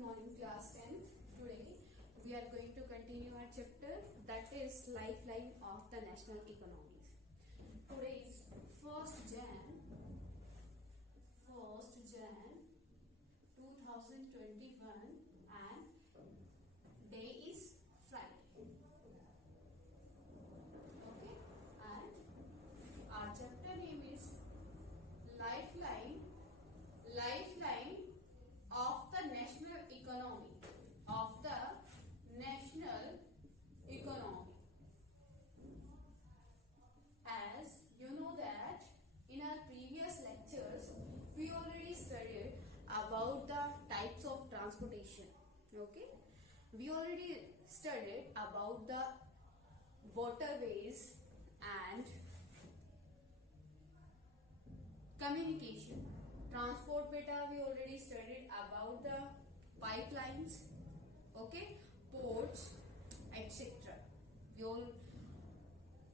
morning class 10th. Today we are going to continue our chapter that is lifeline of the national economies. Today is 1st Jan 2021 and day is Friday. Okay, and our chapter name is lifeline of the national economy, as you know that in our previous lectures we already studied about the types of transportation. Okay, we already studied about the waterways and communication. Transport beta we already studied about the pipelines, okay, ports, etc. We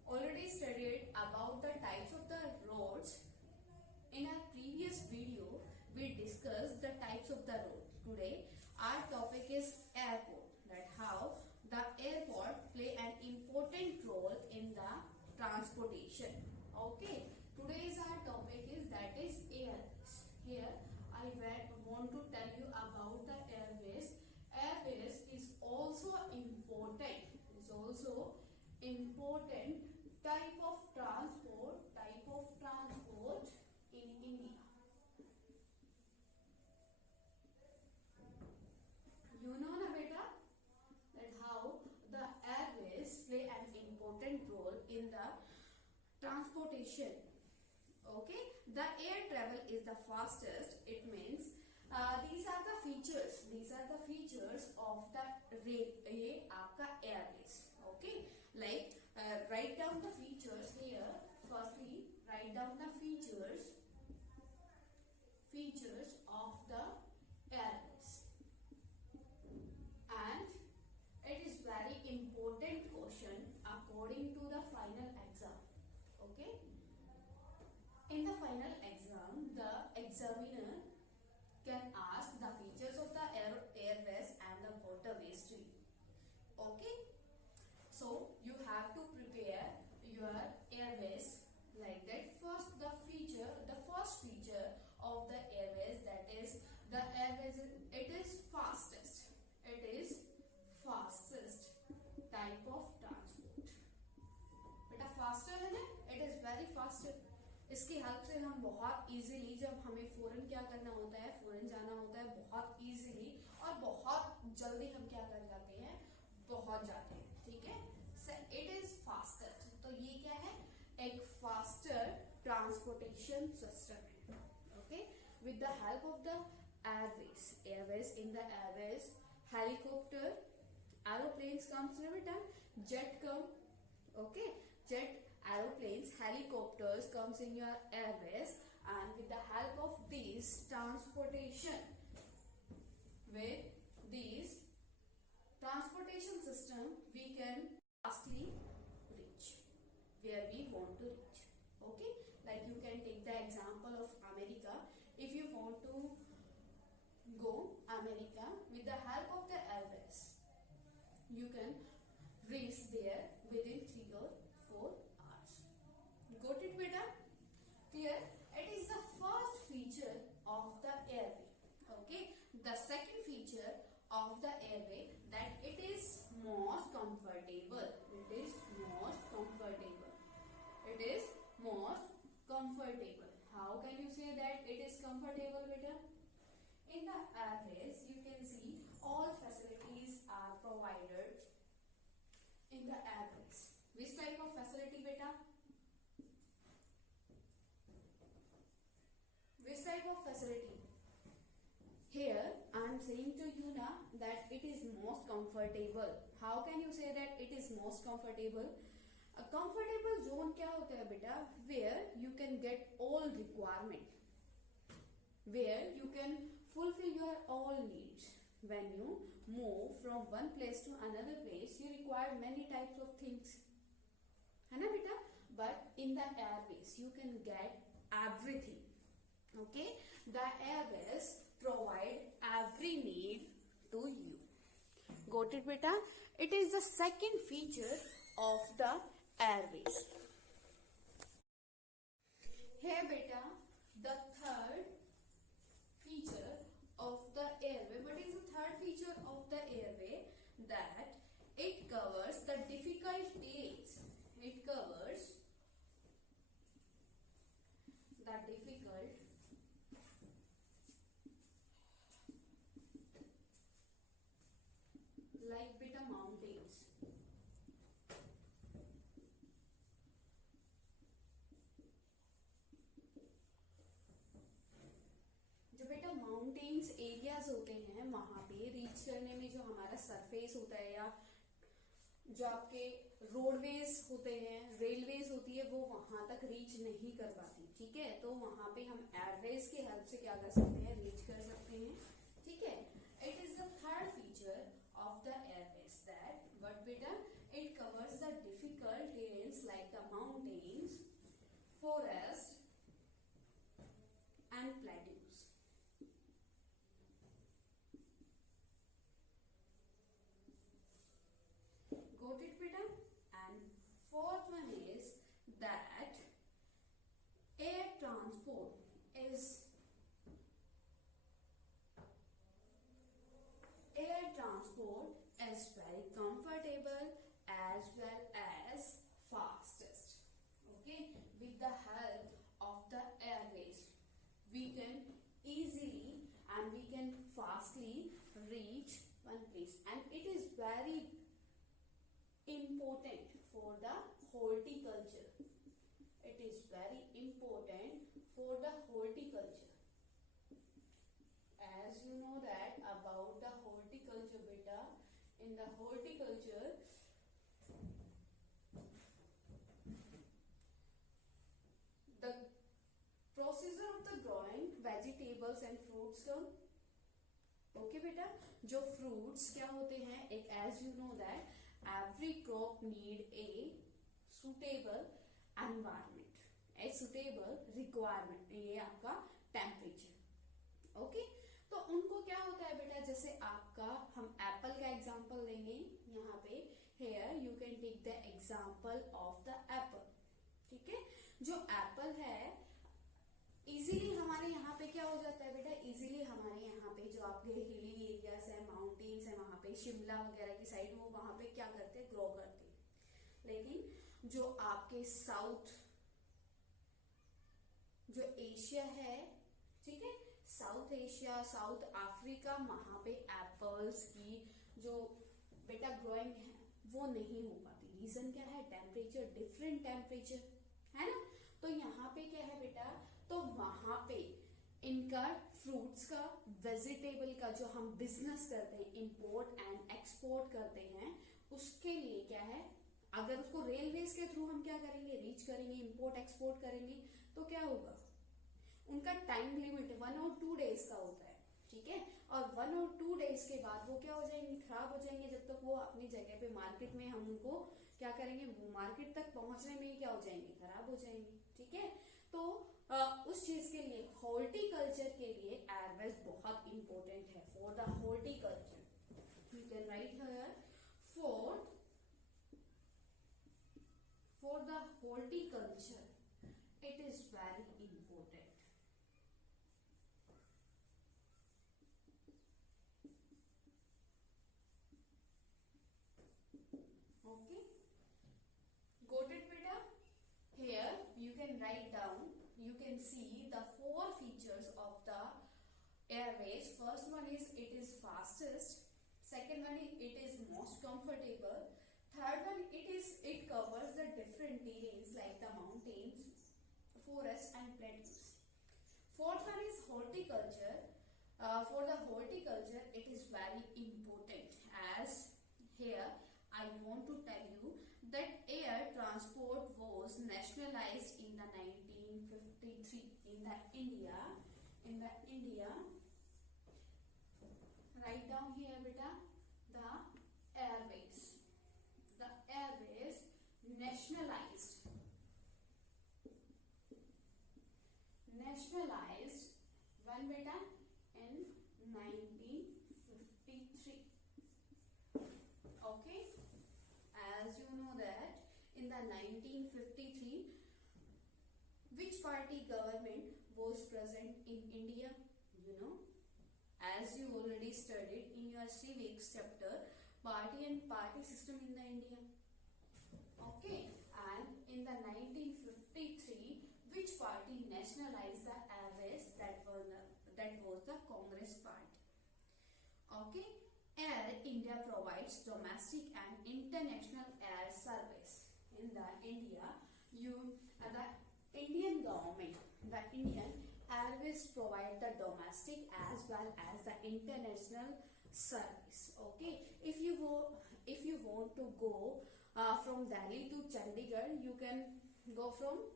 already studied about the types of the roads. In our previous video we discussed the types of the road. Today our topic is airport, that how the airport play an important role in the transportation. Okay, today's our topic is that is airways. Here I want to tell you about the airways. Airways is also important. Type of transport in India. You know na beta that how the airways play an important role in the transportation. Okay, the air travel is the fastest. It means these are the features of the airways. Okay, like write down the features here. Firstly, write down the features of the airways, and it is very important question according to the final exam. Okay, in the final exam the examiner can ask the features of the airways and the waterways to you. Okay, so you have to prepare your airways like that. First, the first feature of the airways, that is the airways, it is fastest type of transport. बेटा faster है ना, it is very faster. इसकी help से हम बहुत easily, जब हमें foreign क्या करना होता है, फॉरेन जाना होता है, बहुत इजीली और बहुत जल्दी हम क्या कर जाते हैं, पहुंच जाते हैं. ठीक है, इट इज फास्टेस्ट. तो ये क्या है, एक फास्टर ट्रांसपोर्टेशन सिस्टम है. Okay, with the help of the airways, in the airways helicopter, aeroplanes comes na beta, jet come. Okay, jet, aeroplanes, helicopters comes in your airways, and with the help of these transportation system we can fastly reach where we want to reach. Okay, like you can take the example of America. If you want to go America, with the help of the airways you can reach there within 3 or 4 hours. Got it beta? Clear? It is the first feature of the airway. Okay, the second feature of the airway, that it is most comfortable. How can you say that it is comfortable beta? In the airways you can see all facilities are provided in the airways. Which type of facility beta? Which type of facility? Here I am saying to you now that it is most comfortable. How can you say that it is most comfortable? A comfortable zone क्या होता है बेटा? Where you can get all requirement, where you can fulfill your all needs. When you move from one place to another place, you require many types of things, है ना बेटा? But in the airways you can get everything. Okay, the airways provide every need Got it, beta? It is the second feature of the airways. Here, beta, the third feature of the airway. What is the third feature of the airway? That it covers the difficult terrains. It covers the difficult like beta mountains. जो बेटा mountains areas होते हैं वहां पे reach करने में जो हमारा सरफेस होता है या जो आपके रोडवेज होते हैं, रेलवेज होती है, वो वहां तक रीच नहीं कर पाती. ठीक है, तो वहां पे हम एयरवेज के हेल्प से क्या कर सकते हैं, रीच कर सकते हैं. ठीक है, it is the third feature of the airways that what बेटा, it covers the difficult terrains like the mountains, forest and plateaus. Got it, beta? And fourth one is that air transport is very comfortable as well as fastest. Okay, with the help of the airways, we can easily and we can fastly reach one place, and it is very important for the horticulture. It is very important for the horticulture. As you know that about the horticulture, beta, in the horticulture the procedure of the growing vegetables and fruits come. Okay बेटा, जो fruits क्या होते हैं, एक as you know that every crop need a suitable environment, a suitable requirement, ये आपका temperature. Okay, तो उनको क्या होता है बेटा, जैसे आपका हम एप्पल का एग्जांपल लेंगे यहाँ पे. Here you can take the example of the apple. ठीक है, जो एप्पल है इजीली हमारे यहाँ पे क्या हो जाता है बेटा, इजीली हमारे यहाँ पे जो आपके हिली एरियाज है, माउंटेन्स है, वहां पे शिमला वगैरह की साइड वो वहां पे क्या करते हैं, ग्रो करते हैं. लेकिन जो आपके साउथ जो एशिया है, ठीक है, साउथ एशिया, साउथ अफ्रीका, वहां पे एप्पल्स की जो बेटा ग्रोइंग है वो नहीं हो पाती. रीजन क्या है, टेम्परेचर, डिफरेंट टेम्परेचर है ना. तो यहाँ पे क्या है बेटा, तो वहां पे इनका फ्रूट्स का, वेजिटेबल का जो हम बिजनेस करते हैं, इंपोर्ट एंड एक्सपोर्ट करते हैं, उसके लिए क्या है, अगर उसको रेलवेज के थ्रू हम क्या करेंगे, रीच करेंगे, इंपोर्ट एक्सपोर्ट करेंगे, तो क्या होगा, उनका टाइम लिमिट 1 और 2 डेज का होता है. ठीक है, और 1 और 2 डेज के बाद वो क्या हो जाएंगे, खराब हो जाएंगे. जब तक वो अपनी जगह पे मार्केट में हम उनको क्या करेंगे, वो मार्केट तक पहुंचने में ही क्या हो जाएंगे, खराब हो जाएंगे. ठीक है, तो उस चीज के लिए हॉर्टिकल्चर के लिए एयरवेज बहुत इंपॉर्टेंट है. For the horticulture you can write here for the horticulture it is very important. Okay, got it beta? Here you can write down, you can see the 4 features of the airways. First one is it is fastest, second one is it is most comfortable, third one it covers the different terrains like the mountains, forest and plateaus. Fourth one is horticulture. For the horticulture it is very important, as here I want to tell you that air transport was nationalized in the 1953 in the India. Write down here beta, the airways nationalized when beta, in 1953. in the 1953, which party government was present in India? You know, as you already studied in your civics chapter, party and party system in the India. Okay, and in the 1953, which party nationalized the airways? That was the Congress party. Okay, Air India provides domestic and international air service. In the Indian government, the Indian Airways provide the domestic as well as the international service. Okay, if you want to go from Delhi to Chandigarh, you can go from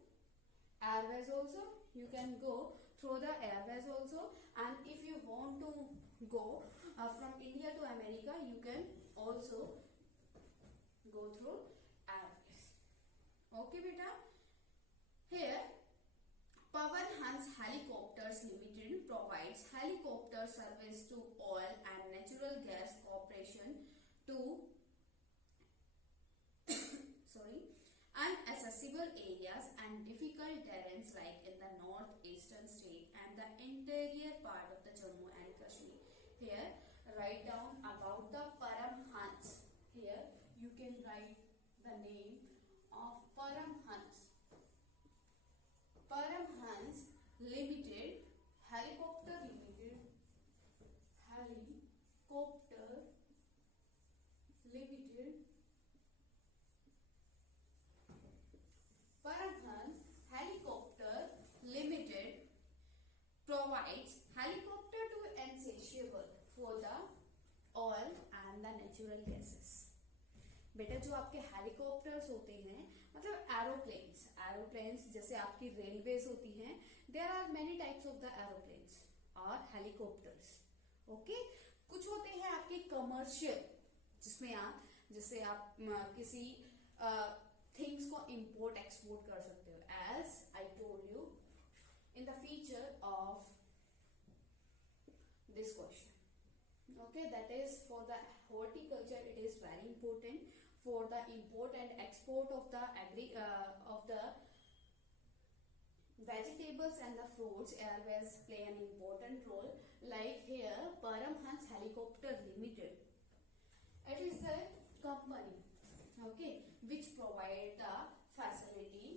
Airways also. You can go through the Airways also, and if you want to go from India to America, you can also go through Airways. Okay, beta. Here, Pawan Hans Helicopters Limited provides helicopter service to Oil and Natural Gas Corporation to inaccessible areas and difficult terrains like in the northeastern state and the interior part of the Jammu and Kashmir. Here, write down about the Paramhans. Here, you can write the name of Paramhans. Paramhans Limited, Helicopter Limited, Paramhans Helicopter Limited provides helicopter to insatiable for the oil and the natural gases. बेटा जो आपके helicopters होते हैं, मतलब aeroplanes जैसे आपकी railways होती हैं, there are many types of the aeroplanes और हेलीकॉप्टर्स. ओके, कुछ होते हैं आपके कमर्शियल, जिससे आप किसी थिंग्स को इंपोर्ट एक्सपोर्ट कर सकते हो. As I told you in the feature of this question. Okay, that is for the horticulture. It is very important for the import and export of the vegetables and the fruits. Airways play an important role. Like here, Paramhans Helicopter Limited. It is the company, okay, which provide the facility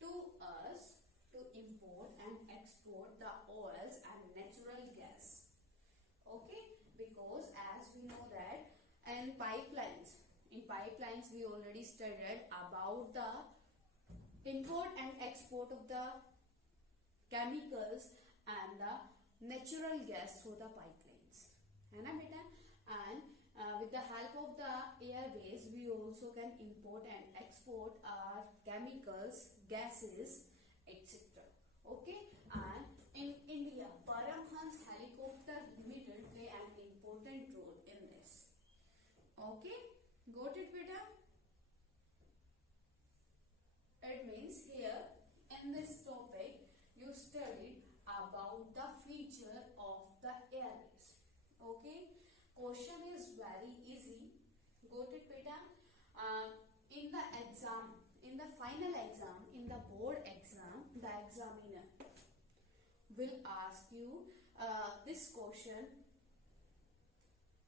to us to import and export the oils and natural gas. Okay, because as we know that in pipelines we already studied about the import and export of the chemicals and the natural gas through the pipelines, है ना बेटा. And with the help of the airways we also can import and export our chemicals, gases, etc. Okay, and in India, Paramhans Helicopter Limited play an important role in this. Okay, got it, beta? It means here in this topic you studied about the feature of the airways. Okay, question is very easy. Got it, beta? In the exam, in the final exam, in the board exam, the examiner will ask you this question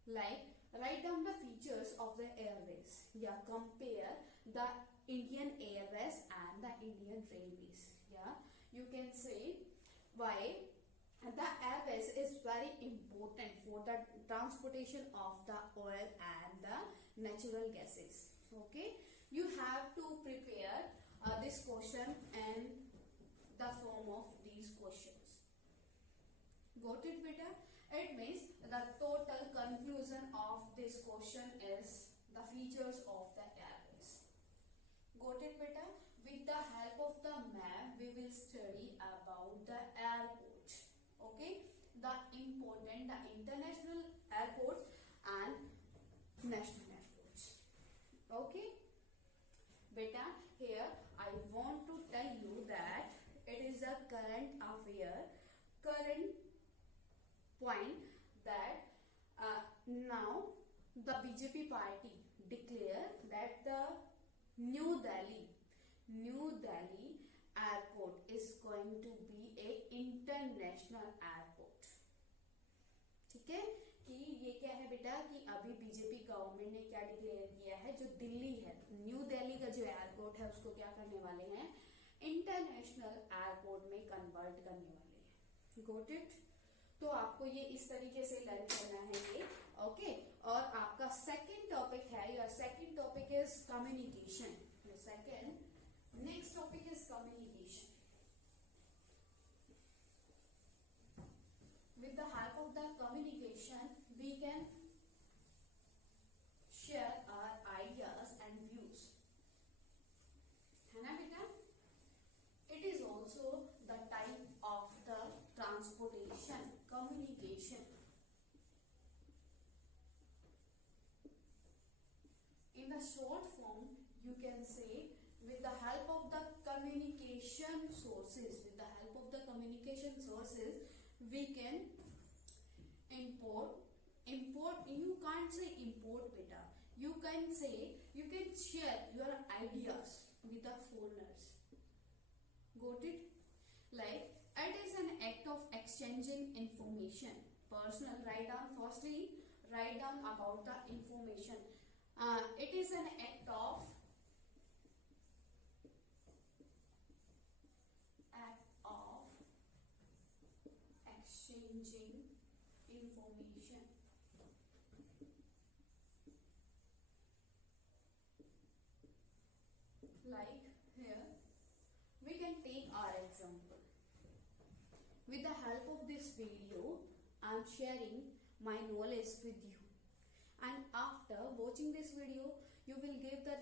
like, write down the features of the airways. Yeah, compare the Indian Airways and the Indian Railways. Yeah, you can say why the airways is very important for the transportation of the oil and the natural gases. Okay, you have to prepare this question in the form of these questions. Got it, beta? It means the total conclusion of this question is the features of the airways. Got it, beta? With the help of the map, we will study about the airports. Okay, the international airports and national airports. Okay, beta, here I want to tell you that it is a current point that now the BJP party declare that the New Delhi airport is going to be a international airport. ठीक है, कि ये क्या है बेटा कि अभी BJP government ने क्या डिक्लेयर किया है, जो दिल्ली है, न्यू दिल्ली का जो एयरपोर्ट है उसको क्या करने वाले हैं, इंटरनेशनल एयरपोर्ट में कन्वर्ट करने वाले हैं. Got it. तो आपको ये इस तरीके से लर्न करना है ये. ओके. और आपका सेकंड टॉपिक है, your second topic is communication. Next topic is communication. With the help of the communication, we can share our ideas and views. है ना बेटा? It is also the type of the transportation, communication. In the short form, you can say with the help of the communication sources, we can import, you can't say import beta, you can say, you can share your ideas with the foreigners. Got it? Like, it is an act of exchanging information. Personal, write down firstly, write down about the information. It is an act of exchanging information. Like here, we can take our example. With the help of this video, I am sharing my knowledge with you. And after watching this video, you will give the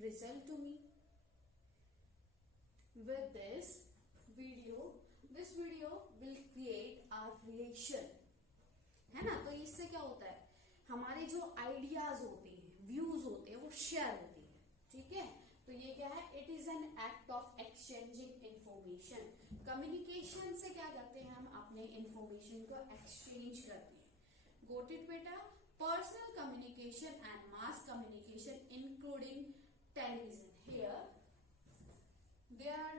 result to me. With this video will create our relation. है ना? तो इससे क्या होता है, हमारे जो ideas होते हैं, व्यूज होते हैं, वो शेयर होते हैं. ठीक है, तो ये क्या है, it is an act of exchanging information. Communication से क्या करते हैं, हम अपने इंफॉर्मेशन को एक्सचेंज करते हैं. गोट इट बेटा. Personal communication and mass communication including television. There are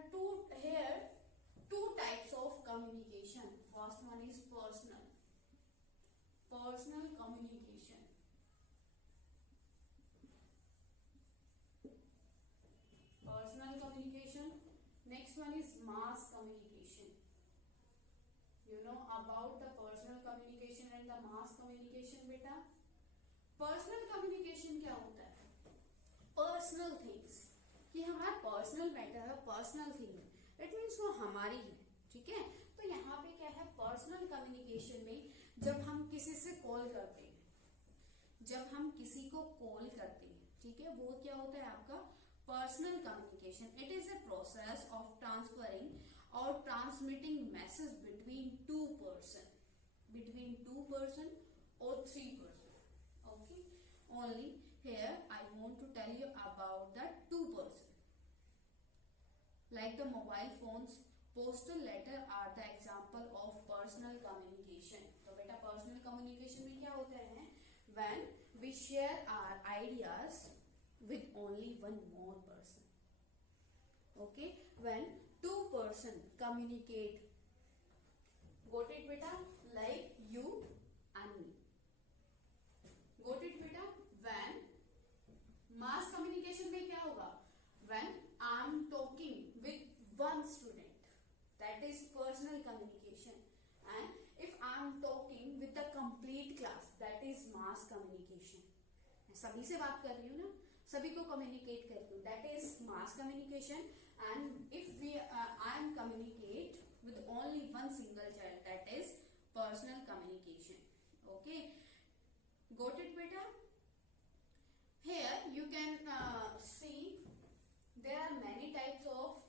two types of communication. First one is personal communication. Next one is mass communication. You know about the personal communication and the mass communication beta. Personal communication क्या होता है, personal things, कि हमारा personal matter है, personal thing है, it means वो हमारी है. ठीक है, तो यहाँ पे क्या है, पर्सनल कम्युनिकेशन में जब हम किसी से कॉल करते हैं, ठीक है, वो क्या होता है आपका personal communication. It is a process of transferring और transmitting message between two person और 3 person. Okay, only here I want to tell you about the 2 person. Like the mobile phones, postal letter are the example of personal communication. तो बेटा personal communication में क्या होता है, when we share our ideas with only one more person. Okay, when 2 person communicate. Got it beta? Like you and me. Got it beta? When mass communication में क्या होगा, when I am talking with one student, that is personal communication. And if I am talking with the complete class, that is mass communication. मैं सभी से बात कर रही हूँ ना, सभी को communicate कर रही हूँ, that is mass communication. And if I am communicate with only one single child, that is personal communication. Okay, got it beta? Here you can see there are many types of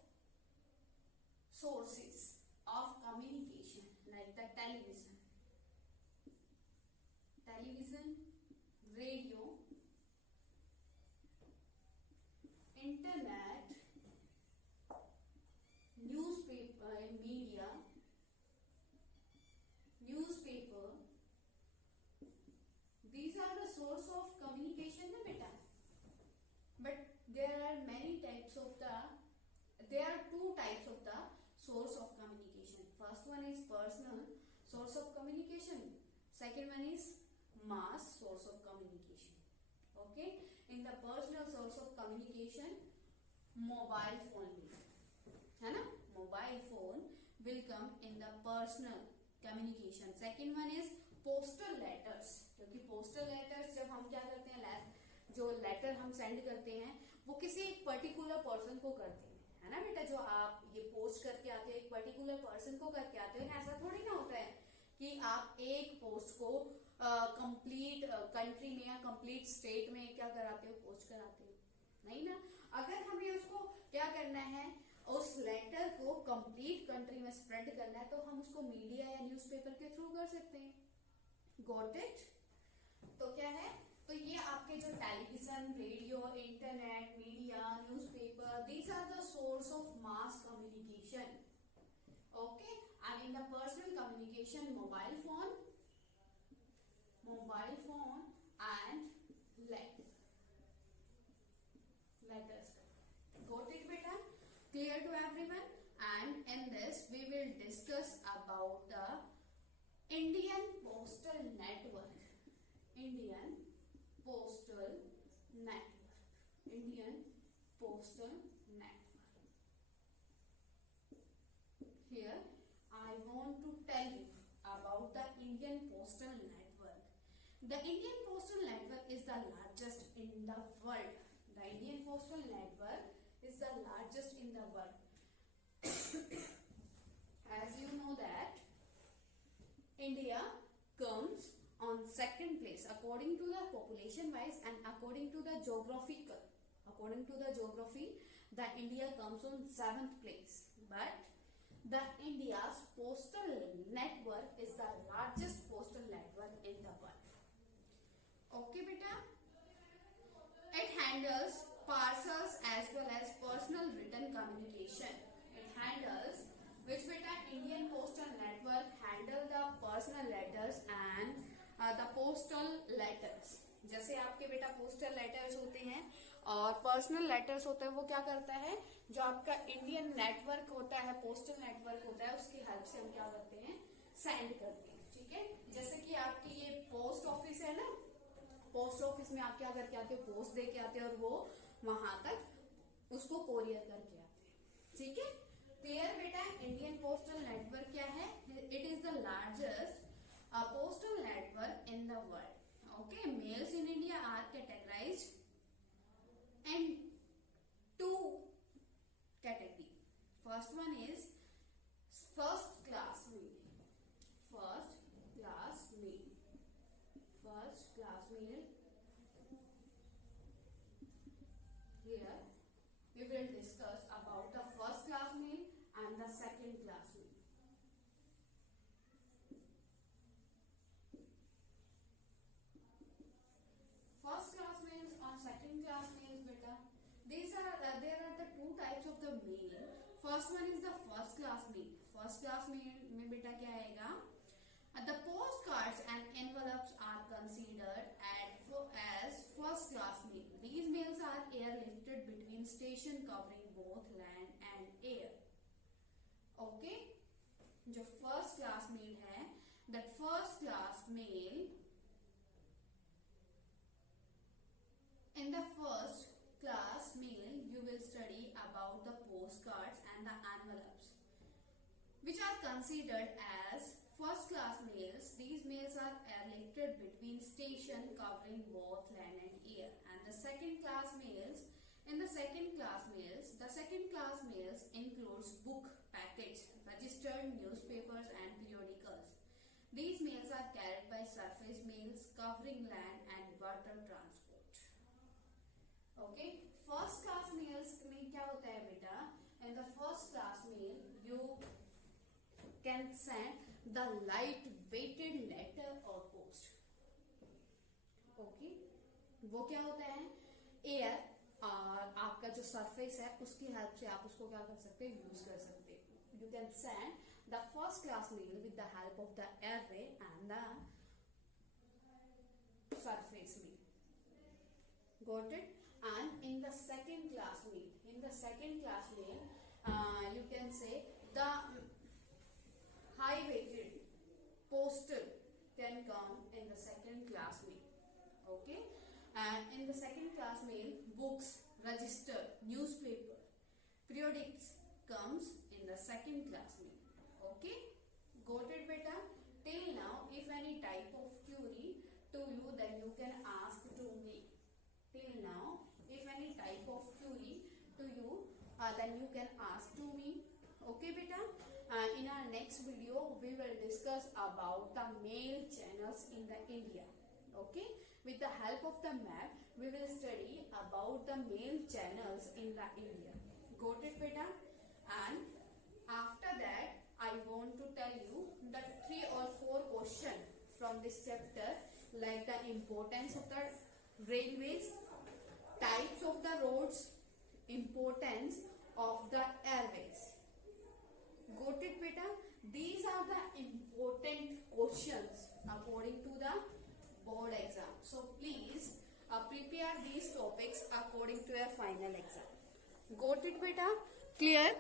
sources of communication, like the television, radio, internet, source of communication na beta, but there are many types of the, there are two types of the source of communication. First one is personal source of communication, second one is mass source of communication. Okay, in the personal source of communication, mobile phone will, है ना, mobile phone will come in the personal communication. Second one is postal letters, क्योंकि postal letters जब हम क्या करते हैं, जो letter हम सेंड करते हैं वो किसी एक पर्टिकुलर पर्सन को करते हैं, है ना बेटा, जो आप ये पोस्ट करके आते हो एक पर्टिकुलर पर्सन को करके आते हो, ऐसा थोड़ी ना होता है कि आप एक पोस्ट को कंप्लीट कंट्री में या कंप्लीट स्टेट में क्या कराते हो, पोस्ट कराते हो, नहीं ना। अगर हमें उसको क्या करना है, उस लेटर को कंप्लीट कंट्री में स्प्रेड करना है, तो हम उसको मीडिया या न्यूज़पेपर के थ्रू कर सकते हैं। Got it? तो क्या है, तो ये आपके जो television, radio, internet, media, newspaper, these are the source of mass communication. Okay, and in the personal communication, mobile phone and letters. Got it beta? Clear to everyone? And in this we will discuss about the Indian Postal Network. Indian Postal Network. Here I want to tell you about the Indian Postal Network. The Indian Postal Network is the largest in the world. The Indian Postal Network is the largest in the world. As you know that India comes on second place according to the population wise and according to the geography, the India comes on 7th place. But the India's postal network is the largest postal network in the world. Okay beta? It handles parcels as well as personal written communication. It handles, which beta, Indian Postal Network handle the personal letters and the postal letters. जैसे आपके बेटा postal letters होते हैं और personal letters होते हैं, वो क्या करता है, जो आपका इंडियन नेटवर्क होता है, पोस्टल नेटवर्क होता है, उसकी हेल्प से हम क्या करते हैं, सेंड करते हैं. ठीक है, जैसे कि आपकी ये पोस्ट ऑफिस है ना, पोस्ट ऑफिस में आप क्या करके आते हो, पोस्ट दे के आते हैं और वो वहां तक उसको कोरियर करके आते हैं. ठीक है, क्लियर बेटा? इंडियन पोस्टल नेटवर्क क्या है, it is the largest postal network in the world. Okay, mails in India are categorized in two categories. First one is first class mail. Here we will discuss about the first class mail and the second class mail. First class mails and second class mails beta, these are there are the two types of the mail. First one is the first class mail. First class mail में बेटा क्या आएगा, the postcards and envelopes are considered as first class mail. These mails are airlifted between station covering both land and air. Okay, जो first class mail है, that first class mail, in the first class mail you will study about the postcards and the envelopes which are considered as first class mails. These mails are airlifted between station covering both land and air. And the second class mails, in the second class mails includes book packets, registered newspapers and periodicals. These mails are carried by surface mails covering land and water transport. Okay, first class mails में क्या होता है बेटा, in the first class mail you can send the light weighted letter or post. Okay, वो क्या होता है, air और आपका जो सरफेस है उसकी हेल्प से आप उसको क्या कर सकते हैं, यूज कर सकते हैं. You can send the first class mail with the help of the airway and the surface mail. Got it? And in the second class meal, you can say the high weighted postal can come in the second class meal. Okay? And in the second class meal, books, register, newspaper, periodics comes in the second class meal. Okay? Got it, beta? Till now, if any type of query to you, then you can ask to me. Till now, if any type of query to you, then you can ask to me. Okay, beta? In our next video, we will discuss about the mail channels in the India. Okay? With the help of the map, we will study about the mail channels in the India. Got it, beta? And after that, I want to tell you the 3 or 4 questions from this chapter, like the importance of the railways, types of the roads, importance of the airways. Got it, beta? These are the important questions according to the board exam. So please prepare these topics according to your final exam. Got it, beta? Clear?